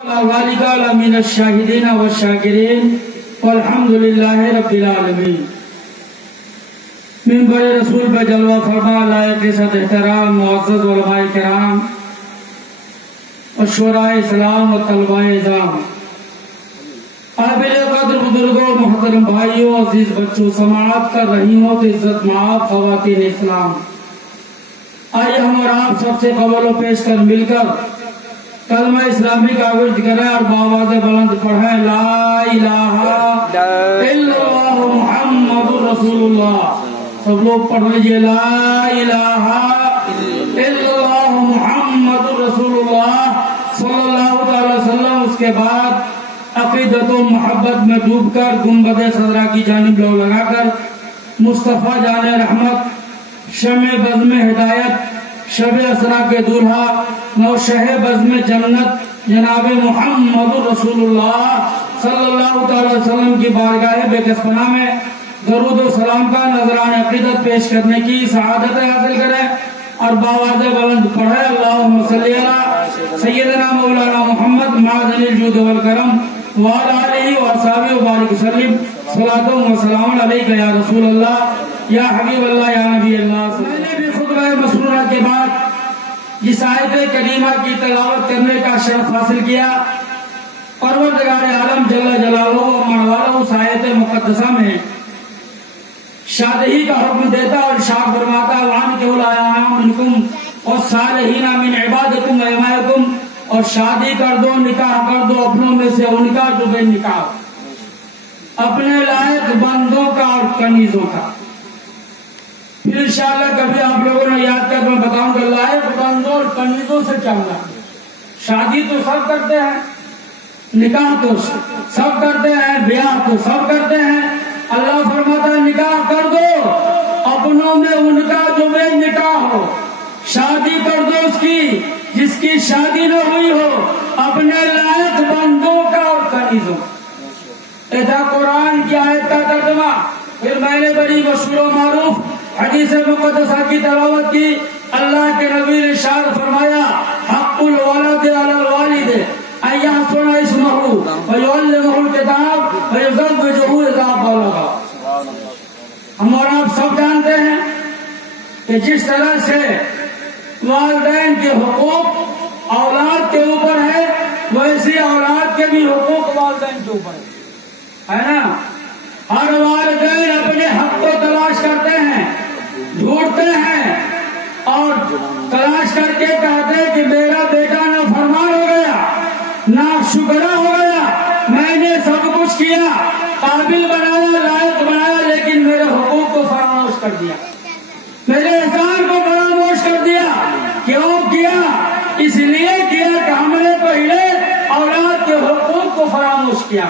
من الشاہدین والشاکرین والحمد للہ رب العالمین۔ منبر رسول پہ جلوہ فرما لائق عزت احترام معزز علماء کرام اور شعراء اسلام و طلباء اعظام، قابل قدر بزرگوں محترم بھائیوں عزیز بچوں، سماعت کر رہی ہوں تو عزت معاف خواتین اسلام، آئیے ہم اور آپ سب سے قبول و پیش کر مل کر کلمہ اسلامی کا ورد کریں اور بآواز بلند پڑھیں لا الہ الا اللہ محمد رسول اللہ۔ سب لوگ پڑھ لیجئے لا الہ الا اللہ محمد رسول اللہ صلی اللہ تعالی وسلم۔ اس کے بعد عقیدت و محبت میں ڈوب کر گنبد خضرا کی جانب لو لگا کر مصطفیٰ جان رحمت، شمع بزم ہدایت، شب اسرا کے دولہا، نوشہ بزم جنت جناب محمد رسول اللہ صلی اللہ تعالی وسلم کی بارگاہ بے کس پناہ میں درود و سلام کا نذران عقیدت پیش کرنے کی سعادت حاصل کریں اور بآواز بلند پڑھیں اللہم صلی علی سیدنا مولانا محمد معدن الجود والکرم وعلی آلہ وصحبہ وبارک وسلم۔ صلاۃ و سلام علیک یا رسول اللہ یا حبیب اللہ یا نبی اللہ۔ میں نے بھی خطبہ مسرورہ کے بعد جس آیت کریمہ کی تلاوت کرنے کا شرف حاصل کیا، پروردگار عالم جل جلالہ و منوالہ اس آیت مقدسہ میں شادی کا حکم دیتا اور ارشاد فرماتا وَأَنكِحُوا الْأَيَامَ مِنكُمْ وَالصَّالِحِينَ مِنْ عِبَادِكُمْ وَإِمَائِكُمْ، اور شادی کر دو، نکاح کر دو اپنوں میں سے ان کا جو بے نکاح، اپنے لائق بندوں کا اور کنیزوں کا۔ پھر انشاءاللہ کبھی آپ لوگوں نے یاد کر میں بتاؤں کہ لائق بندوں اور کنیزوں سے کیا ہوگا۔ شادی تو سب کرتے ہیں، نکاح تو سب کرتے ہیں، بیاہ تو سب کرتے ہیں۔ اللہ فرماتا ہے نکاح کر دو اپنوں میں ان کا جو بے نکاح ہو، شادی کر دو اس کی جس کی شادی نہ ہوئی ہو، اپنے لائق بندوں کا اور کنیزوں کا۔ ایسا قرآن کی آیت کا ترجمہ۔ پھر میں نے بڑی مشہور و معروف حدیث مقدسہ کی تلاوت کی۔ اللہ کے نبی نے ارشاد فرمایا حق الولد علی الوالد ان یحسن اسمہ ویعلمہ الکتاب ویزوجہ اذا بلغ۔ ہم اور آپ سب جانتے ہیں کہ جس طرح سے والدین کے حقوق اولاد کے اوپر ہے، ویسے اولاد کے بھی حقوق والدین کے اوپر ہے نا۔ ہر والدین اپنے حق کو تلاش کرتے ہیں، ڈھونڈتے ہیں اور تلاش کر کے کہتے ہیں کہ میرا بیٹا نافرمان ہو گیا، ناشکرا ہو گیا، میں نے سب کچھ کیا، قابل بنایا، لائق بنایا، لیکن میرے حقوق کو فراموش کر دیا، میرے احسان کو فراموش کر دیا۔ کیوں کیا؟ اس لیے کیا کہ ہم نے پہلے اولاد کے حقوق کو فراموش کیا،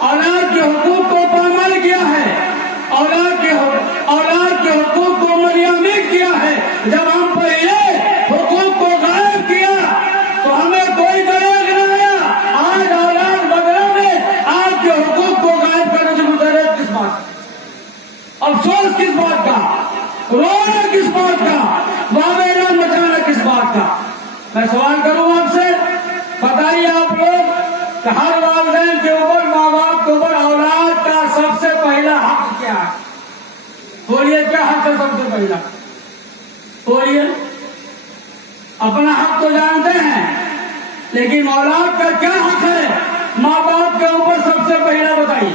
اولاد کے حقوق کو پامال کیا ہے، اولاد کے حقوق کو ملیامت کیا ہے۔ جب ہم پہلے حقوق کو غائب کیا تو ہمیں کوئی دریغ نہ آیا۔ آج اولاد وغیرہ میں آج کے حقوق کو غائب کرنے سے متعلق کس بات کا، افسوس کس بات کا، رونا کس بات کا، واویلا مچانا کس بات کا۔ میں سوال کروں آپ سے، بتائیے آپ لوگ کہ ہر والدین کے اوپر، ماں باپ کے اوپر اولاد کا سب سے پہلا حق کیا ہے؟ بولیے کیا حق ہے سب سے پہلا؟ بولیے۔ اپنا حق تو جانتے ہیں لیکن اولاد کا کیا حق ہے ماں باپ کے اوپر سب سے پہلا؟ بتائیے۔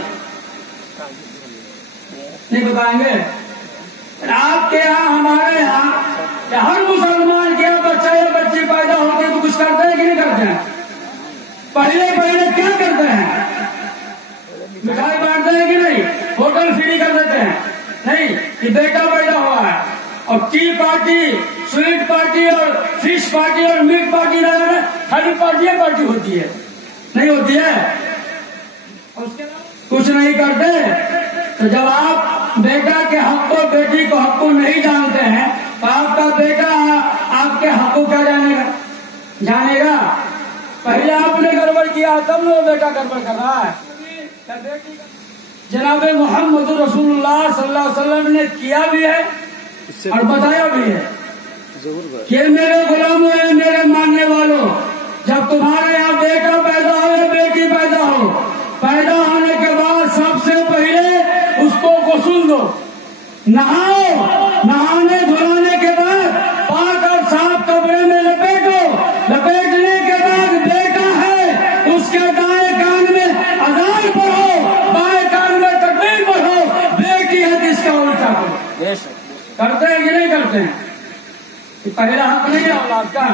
نہیں بتائیں گے؟ آپ کے یہاں، ہمارے یہاں، کہ ہر مسلمان کے یہاں بچہ یا بچی پیدا ہوتے تو کچھ کرتے ہیں کہ نہیں کرتے ہیں؟ پہلے کیا کرتے ہیں؟ مٹھائی بانٹتے ہیں کہ نہیں؟ ہوٹل فری کر دیتے ہیں نہیں کہ بیٹا پیدا ہوا ہے، اور ٹی پارٹی، سویٹ پارٹی اور فش پارٹی اور میٹ پارٹی نہ ہونا، خالی پارٹی ہوتی ہے، نہیں ہوتی ہے؟ کچھ نہیں کرتے۔ تو جب آپ بیٹا کے حق کو، بیٹی کو حق کو نہیں جانتے ہیں تو آپ کا بیٹا آپ کے حق کو کیا جانے گا؟ پہلے آپ نے گڑبڑ کیا تب وہ بیٹا گڑبڑ کر رہا ہے۔ جناب محمد رسول اللہ صلی اللہ علیہ وسلم نے کیا بھی ہے اور بتایا بھی ہے کہ میرے غلاموں، میرے ماننے والوں، جب تمہارے نہاؤ، نہانے دھلانے کے بعد پاک اور صاف کپڑے میں لپیٹو، لپیٹنے کے بعد بیٹا ہے اس کے دائیں کان میں اذان پڑھو، بائیں کان میں تکبیر پڑھو، بیٹی ہے جس کا الٹا کرو۔ کرتے ہیں کہ نہیں کرتے ہیں؟ پہلا حق نہیں ہے اولاد کا،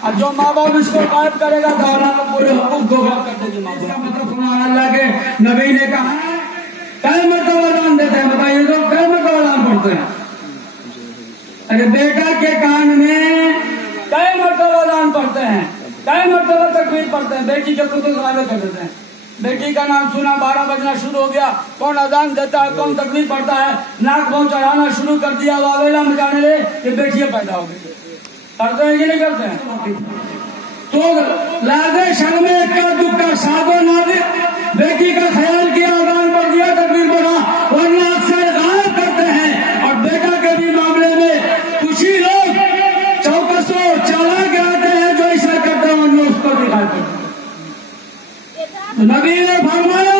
اور جو ماں باپ اس کو غائب کرے گا تو اولاد کو پورے حقوق کو غائب کر دے گی ماں باپ۔ مطلب اللہ کے نبی نے کہا ہے کئی مرتبہ اذان دیتے ہیں، بتائیے تو کئی مرتبہ اذان پڑھتے ہیں؟ ارے بیٹا کے کان میں کئی مرتبہ اذان پڑھتے ہیں، کئی مرتبہ تکبیر پڑھتے ہیں، بیٹی کے خود غائب کر دیتے ہیں۔ بیٹی کا نام سنا 12 بجنا شروع ہو گیا، کون اذان دیتا ہے کون تکبیر پڑھتا ہے، ناک بھون چڑھانا شروع کر دیا، واویلا مچانے لے کہ بیٹیاں پیدا ہو گئی۔ کرتے ہیں کہ نہیں کرتے ہیں؟ تو لازے شرم کا دکھا سادو نادر بیٹی کا خیال کیا، اذان پڑھ دیا، تکبیر پڑھا، ورنہ اکثر غائب کرتے ہیں۔ اور بیٹا کے بھی معاملے میں کچھ ہی لوگ چوکسوں چالاک آتے ہیں جو ایسا کرتے ہیں، ورنہ اس کو بھی غائب کرتے ہیں۔ نبی نے فرمایا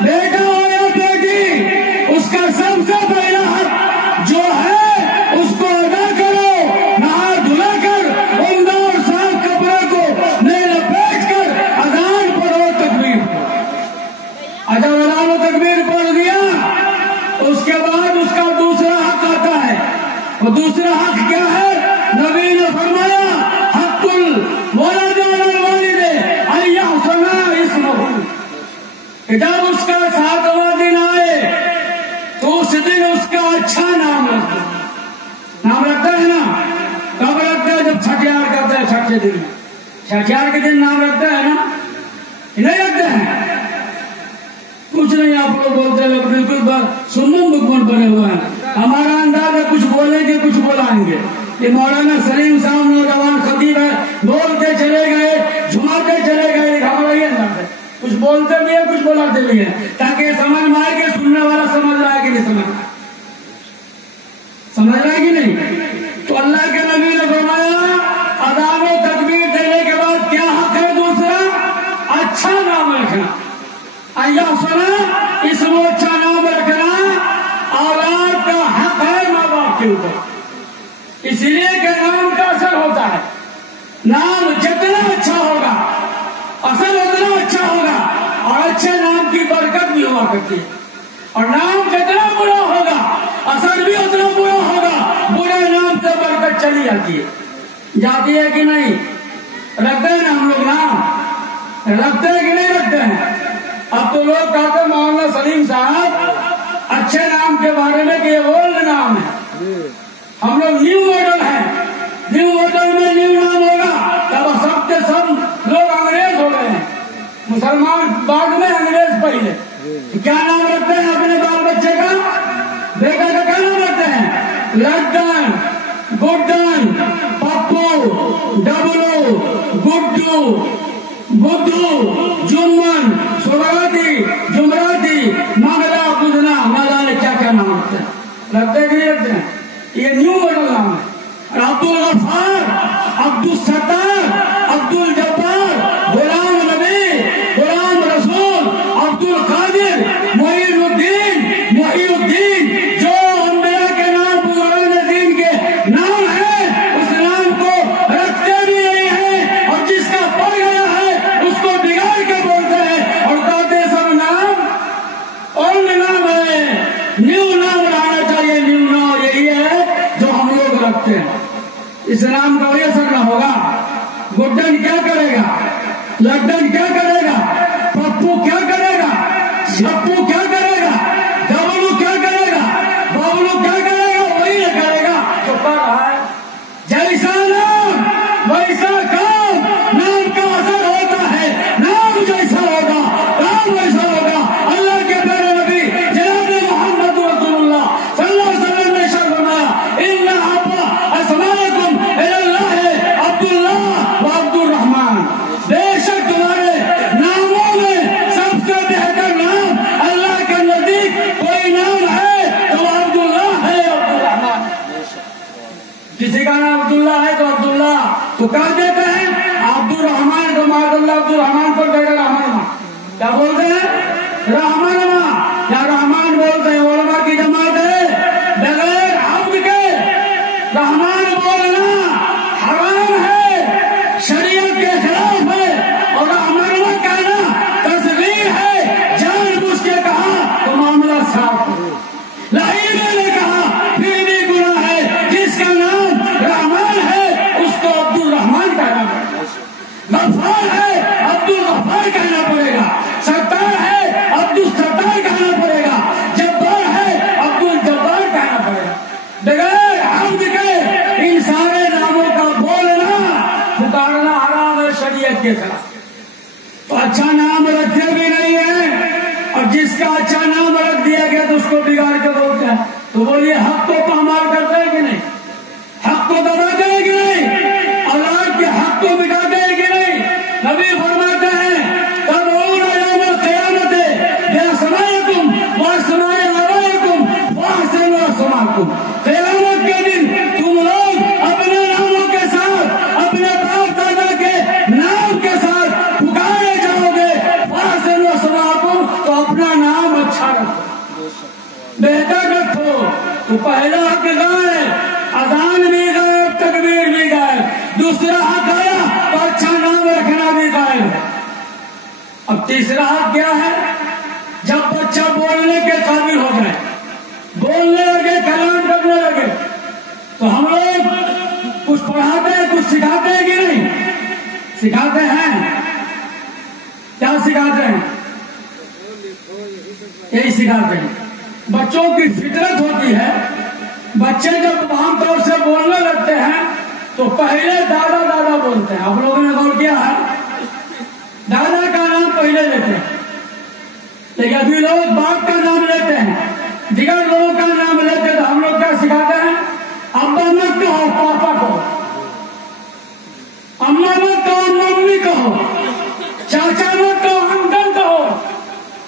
بیٹا ہو یا بیٹی، اس کا سب سے پہلا حق جو ہے اس کو ادا کرو، نہا دھلا کر عمدہ اور صاف کپڑے کو میں لپیٹ کر اذان پڑھو، تکبیر پڑھو۔ جب اذان و تکبیر پڑھ دیا اس کے بعد اس کا دوسرا حق آتا ہے۔ وہ دوسرا حق کیا ہے؟ نبی نے فرمایا حق الولد علی الوالد ان یحسن اسمہ، کہ جب اس کا 7واں دن آئے تو اس دن اس کا اچھا نام رکھتا ہے۔ نام رکھتا ہے نا، کب رکھتا ہے؟ جب چھٹیار کرتا ہے، چھٹے دن میں چھٹیار کے دن نام رکھتا ہے نا، نہیں رکھتے ہیں؟ کچھ نہیں، آپ لوگ بولتے ہیں بالکل سنن بکمن بنے ہوئے ہیں۔ ہمارا انداز ہے کچھ بولیں گے کچھ بلائیں گے۔ یہ مولانا سلیم صاحب نوجوان خطیب ہے، بولتے چلے گئے، جھماتے چلے گئے، ہمارا یہ انداز ہے، کچھ بولتے بھی ہیں کچھ بلاتے بھی ہیں، تاکہ سمجھ میں آئے کہ سننے والا سمجھ رہا ہے کہ نہیں سمجھ رہا ہے کہ نہیں؟ تو اللہ کے نبی نے فرمایا اذان و تکبیر دینے کے بعد کیا حق ہے؟ دوسرا اچھا نام رکھنا، اللہ سنا اس کو اچھا نام رکھنا اولاد کا حق ہے ماں باپ کے اوپر، اس لیے کہ نام کا اثر ہوتا ہے۔ نام جتنا اچھا ہوگا اثر اتنا اچھا ہوگا، اور اچھے نام کی برکت بھی ہوا کرتی ہے، اور نام جتنا برا ہوگا اثر بھی اتنا برا ہوگا، برے نام سے برکت چلی جاتی ہے۔ جاتی ہے کہ نہیں؟ رکھتے ہیں نا ہم لوگ نام، رکھتے ہیں کہ نہیں رکھتے ہیں؟ اب تو لوگ کہتے ہیں مولانا سلیم صاحب اچھے نام کے بارے میں کہ یہ اولڈ نام ہے، ہم لوگ نیو ماڈل ہیں، نیو ماڈل میں نیو نام ہوگا، تب سب کے سب لوگ انگریز ہو گئے ہیں، مسلمان بعد میں انگریز پہلے۔ کیا نام رکھتے ہیں اپنے بال بچے کا؟ بیٹا کا کیا نام رکھتے ہیں؟ لڈن، گڈن، پپو، ڈبلو، گڈو، بدھو، جمن، سوراتی، جمراتی، منگلا، بدنا، مالا، کیا کیا نام رکھتے ہیں؟ رکھتے کہ نہیں رکھتے ہیں؟ یہ نیو ماڈل نام ہے۔ عبد الغفار، عبد الستار، عبد الجبار، غلام نبی، غلام رسول، عبد القادر، معین الدین، محی الدین، جو انبیاء کے نام بزرگان دین کے نام ہے اس نام کو رکھتے بھی نہیں ہیں، اور جس کا پڑ گیا ہے اس کو بگاڑ کے بولتے ہیں اور کہتے سب نام اولڈ نام ہے، نیو نام لانا چاہیے۔ نیو نام یہی ہے جو ہم لوگ رکھتے ہیں، اس نام کا کوئی اثر نہ ہوگا۔ گڈن کیا کرے گا؟ لڈن کیا کرے گا؟ پپو کیا کرے گا؟ چھپو کیا کرے گا؟ ڈبلو کیا کرے گا؟ ببلو کیا کرے گا؟ وہی کرے گا جو کر رہا ہے۔ جیسا نام ویسا کام، نام کا اثر ہوتا ہے، نام جیسا ہوگا کام ویسا ہوگا۔ اللہ کے پیارے نبی جناب محمد رسول اللہ صلی اللہ علیہ وسلم نے ارشاد فرمایا ان احب اسماءکم الی اللہ عبد اللہ و عبد الرحمن، بے شک تمہارے ناموں میں سب سے بہتر نام اللہ کے نزدیک کوئی نام ہے تو عبداللہ ہے، عبد الرحمن۔ کسی کا نام عبداللہ ہے تو عبداللہ تو کہہ دیتے ہیں، عبد الرحمن تو معاذ اللہ عبد الرحمن کو کہہ رحمان، کیا بولتے ہیں؟ رحمان یا رحمان بولتے ہیں۔ علماء کی جماعت ہے غفار ہے عبد الغفار کہنا پڑے گا، ستار ہے عبد الستار کہنا پڑے گا، جبار ہے عبد الجبار کہنا پڑے گا۔ بغیر حمد کے ان سارے ناموں کا بولنا پکارنا حرام ہے شریعت کے خلاف۔ تو اچھا نام رکھتے بھی نہیں ہے، اور جس کا اچھا نام رکھ دیا گیا تو اس کو بگاڑ کے بولتے ہیں۔ تو بولیے حق کو پامال کرتے ہیں کہ نہیں؟ حق کو دباتے ہیں کہ نہیں؟ اولاد کے حق کو بگاڑتے ہیں کہ نہیں؟ نبی فرماتے ہیں تدعون یوم القیامت باسمائکم واسماء آبائکم واحسنوا اسماءکم۔ قیامت کے دن تم لوگ اپنے ناموں کے ساتھ، اپنے باپ دادا کے نام کے ساتھ پکارے جاؤ گے، واحسنوا اسماءکم، تو اپنا نام اچھا رکھو، بہتر رکھو۔ تو پہلا حق گائے، اذان بھی غائب، تکبیر بھی غائب۔ دوسرا حق آیا تو اچھا نام رکھنا بھی غائب ہے۔ اب تیسرا حق کیا ہے؟ جب بچہ بولنے کے قابل ہو جائے، بولنے لگے، کلام کرنے لگے، تو ہم لوگ کچھ پڑھاتے ہیں، کچھ سکھاتے ہیں کہ نہیں؟ سکھاتے ہیں۔ کیا سکھاتے ہیں؟ یہی سکھاتے ہیں۔ بچوں کی فطرت ہوتی ہے، بچے جب عام طور سے بولنے لگتے ہیں تو پہلے دادا دادا بولتے ہیں۔ آپ لوگوں نے غور کیا ہے؟ دادا کا نام پہلے لیتے ہیں، لیکن ابھی لوگ باپ کا نام لیتے ہیں، دیگر لوگوں کا نام لیتے ہیں۔ تو ہم لوگ کیا سکھاتے ہیں؟ ابا مت کہو، پاپا کہو، اما مت کہو، ممی کہو، چاچا مت کہو، انکل کہو،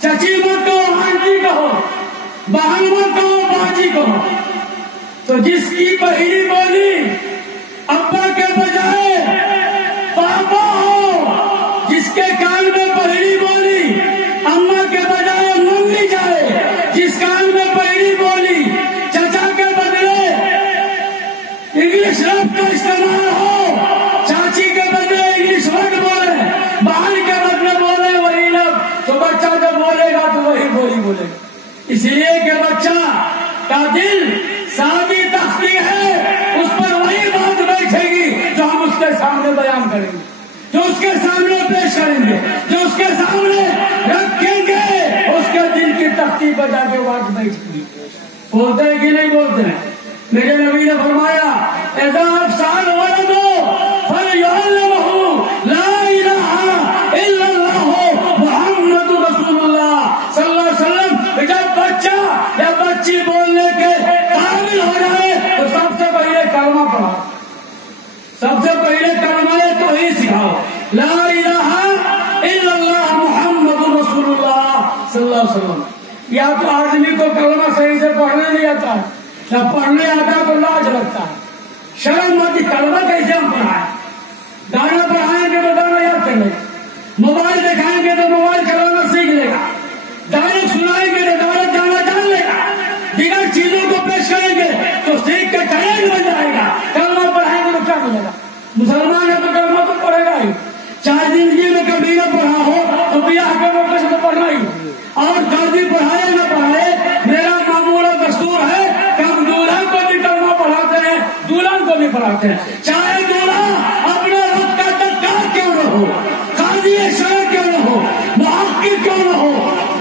چچی مت کہو، آنٹی کہو، بہن مت کہو، باجی کہو۔ تو جس کی پہلی بولی ابا کے بجائے پاپا ہو، جس کے کان میں پہلی بولی اما کے بجائے ممی جائے، جس کان میں پہلی بولی چچا کے بدلے انگلش لفظ کا استعمال ہو، چاچی کے بدلے انگلش ورڈ بولے، بہن کے بدلے بولے وہی لفظ، تو بچہ جب بولے گا تو وہی بولی بولے گا۔ اس لیے کہ بچہ کا دل سادی تختی ہے، اس پر وہی بات بیٹھے گی جو ہم اس کے سامنے بیان کریں گے، جو اس کے سامنے پیش کریں گے، جو اس کے سامنے رکھیں گے، اس کے دل کی تختی پر جا کے بات بیٹھے گی۔ بولتے ہیں کہ نہیں بولتے ہیں؟ میرے نبی نے فرمایا اذا افسال ولدو فلیعلمہ لا الہ الا اللہ محمد رسول اللہ صلی اللہ علیہ وسلم۔ جب بچہ یا بچی بولنے کے قابل ہو جائے تو سب سے پہلے کلمہ پڑھاؤ، سب سے پہلے کلمہ توحید سکھاؤ، لا الہ الا اللہ محمد رسول اللہ صلی اللہ علیہ وسلم۔ یا تو آدمی کو کلمہ صحیح سے پڑھنے نہیں آتا ہے، جب پڑھنے آتا ہے تو لاج لگتا ہے، شرم آتی، کلمہ کیسے ہم پڑھائیں؟ گانا پڑھائیں گے تو گانا یاد کر لے گا، موبائل دکھائیں گے تو موبائل چلانا سیکھ لے گا، ڈائریکٹ سنائیں گے تو ڈائریکٹ گانا جان لے گا، دیگر چیزوں کو پیش کریں گے تو سیکھ کے ٹیلنٹ بن جائے گا۔ کلمہ پڑھائیں گے تو کیا ملے گا؟ مسلمان ہے تو کلمہ تو پڑھے گا ہی، چاہے زندگی میں کبھی نہ پڑھا ہو تو بیاہ کے موقع سے تو پڑھنا ہی، اور جلدی پڑھائے نہ پڑھائے میرا معمول و دستور ہے کہ ہم دولہن کو بھی کلمہ پڑھاتے ہیں، دلہن کو بھی پڑھاتے ہیں، چاہے دولہا اپنے وقت کا دکار کیوں نہ ہو، قاضی شرع کیوں نہ ہو، محقق کیوں نہ ہو،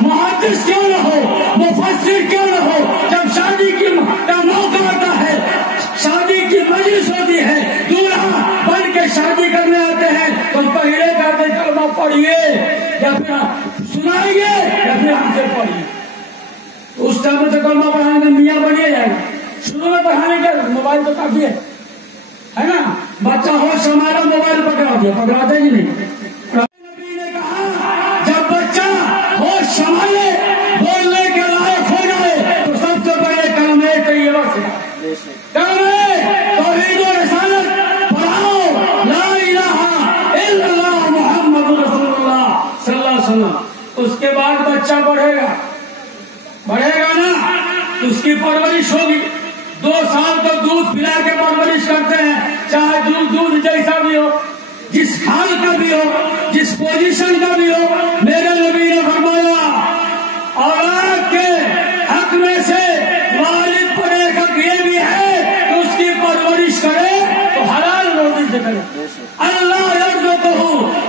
محدث کیوں نہ ہو، مفسر کیوں نہ ہو، جب شادی کا موقع آتا ہے، شادی کی مجلس ہوتی ہے، دولہا بن کے شادی کرنے آتے ہیں تو پہلے کہتے ہیں کلمہ پڑھیے، یا پھر سنائیں گے یا پھر ہم سے پڑھیے۔ اس ٹائم سے کلمہ پڑھانے میں میاں بڑھے جائے گا، شروع میں پڑھانے کے موبائل تو کافی ہے نا، بچہ ہوش ہمارا موبائل پکڑا دیا، پکڑاتے ہی نہیں۔ نبی نے کہا جب بچہ ہوش سنبھالے، بولنے کے لائق ہو جائے تو سب سے پہلے کلمہ طیبہ سکھائے، کلمہ توحید و رسالت پڑھاؤ، لا الہ الا اللہ محمد رسول اللہ صلی اللہ علیہ وسلم۔ اس کے بعد بچہ بڑھے گا نا تو اس کی پرورش ہوگی۔ 2 سال تو دودھ پلا کے پرورش کرتے ہیں، چاہے دودھ جیسا بھی ہو، جس حال کا بھی ہو، جس پوزیشن کا بھی ہو۔ میرے نبی نے فرمایا اولاد کے حق میں سے والد پر ایک حق یہ بھی ہے کہ اس کی پرورش کرے تو حلال روزی سے کرے، اللہ یرزقہ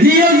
DOG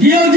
DOG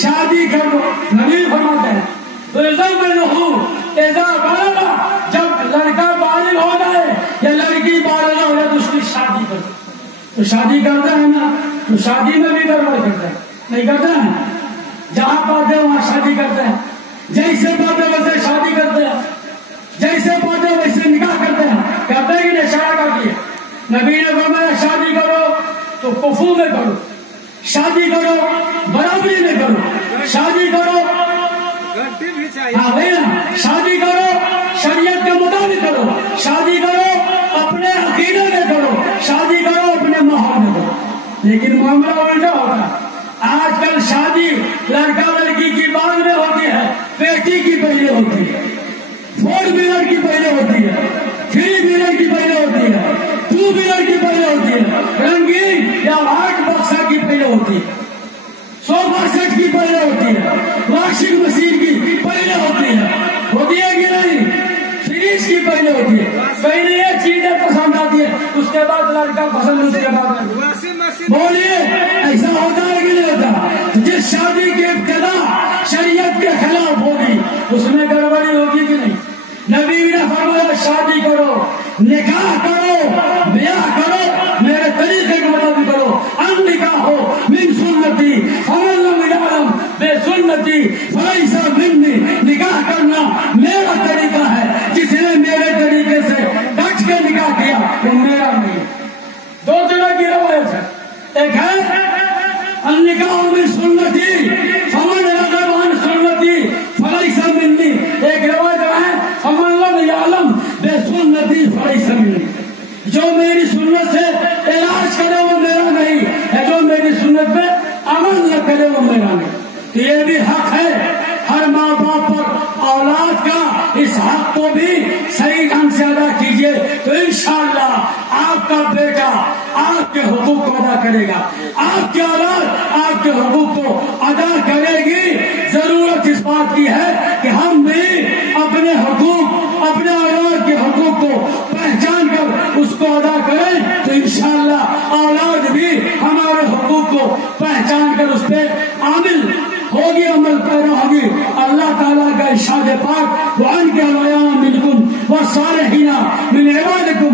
شادی کرو. نبی فرماتے ہیں جب لڑکا بالغ ہو جائے یا لڑکی بالغ ہو جائے تو اس کی شادی کرو. تو شادی کرتا ہے نا، تو شادی میں بھی گڑبڑ کرتا ہے، نہیں کرتا ہے؟ جہاں پاتے ہیں وہاں شادی کرتے ہیں، جیسے پاتے ویسے شادی کرتے ہیں، جیسے پاتے ویسے نکاح کرتے ہیں. کہتے ہیں کہ نے اشارہ کر دیا. نبی نے فرمایا شادی کرو تو کفو میں کرو، شادی کرو برابری میں کرو، شادی کرو شادی کرو شریعت کے مطابق کرو، شادی کرو اپنے عقیدے میں کرو، شادی کرو اپنے ماحول میں کرو. لیکن معاملہ الٹا ہوتا ہے. آج کل شادی لڑکا لڑکی کی بعد میں ہوتی ہے، بیٹی کی پہلے ہوتی ہے، 4 ویلر کی پہلے ہوتی ہے، 3 ویلر کی پہلے ہوتی ہے، 2 ویلر کی پہلے ہوتی ہے، رنگین یا 8 بکسا کی پہلے ہوتی ہے، صوفہ سیٹ کی پہلے ہوتی ہے، واشنگ مشین کی پہلے ہوتی ہے کہ نہیں؟ فریج کی پہلے ہوتی ہے. پہلے یہ چیزیں پسند آتی ہے، اس کے بعد لڑکا پسند، اس کے بعد بولیے ایسا ہوتا ہے کہ نہیں ہوتا؟ جس شادی کی ابتدا شریعت کے خلاف ہوگی اس میں گڑبڑی ہوگی کہ نہیں؟ نبی نے فرمایا شادی کرو، نکاح کرو، بیاہ کرو، میرے طریقے کے مطابق کرو. ان نکاح ہو من سنتی فمن لم یعلم بسنتی فلیس منی. نکاح کرنا میرا طریقہ ہے، جس نے میرے طریقے سے ڈٹ کے نکاح کیا وہ میرا نہیں. 2 طرح کی روایت ہے. ایک ہے ان نکاح من سنتی فمن رغب عن سنتی فلیس منی. ایک روایت ہے فمن لم یعلم بسنتی فلیس منی. جو میری سنت سے علاج کرے وہ میرا نہیں ہے، جو میری سنت پہ عمل نہ کرے وہ میرا نہیں. تو یہ بھی حق ہے ہر ماں باپ پر اولاد کا. اس حق کو بھی صحیح ڈھنگ سے ادا کیجیے تو انشاءاللہ آپ کا بیٹا آپ کے حقوق کو ادا کرے گا، آپ کی اولاد آپ کے حقوق کو ادا کرے گی. ضرورت اس بات کی ہے کہ ہم بھی اپنے حقوق، اپنے اولاد کے حقوق کو پہچان کر اس کو ادا کریں تو انشاءاللہ اولاد بھی ہمارے حقوق کو پہچان کر اس پہ عامل ہوگی، عمل پیرا ہوگی. اللہ تعالیٰ کا ارشاد پاک وَأَنْكِحُوا الْأَيَامَ مِنكُمْ وَالصَّالِحِينَ مِنْ عِبَادِكُمْ